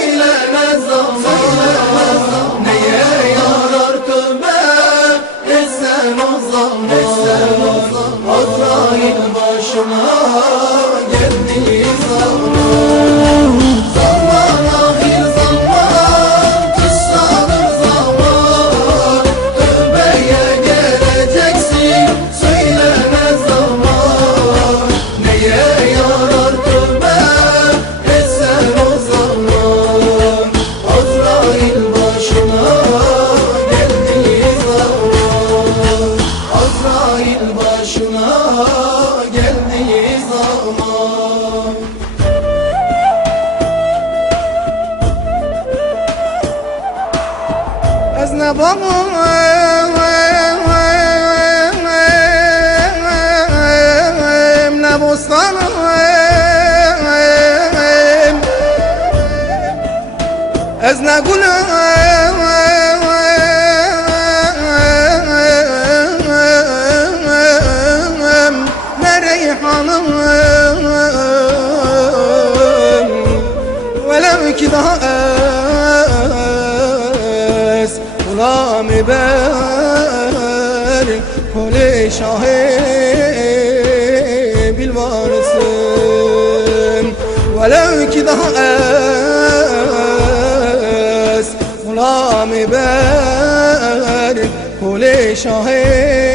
eylemez zaman ağlama Aznabamım Ne bostanım Ez ne gülüm بر کل شاه bilvarsın Velev ki daha az Gulam ber Kule şahe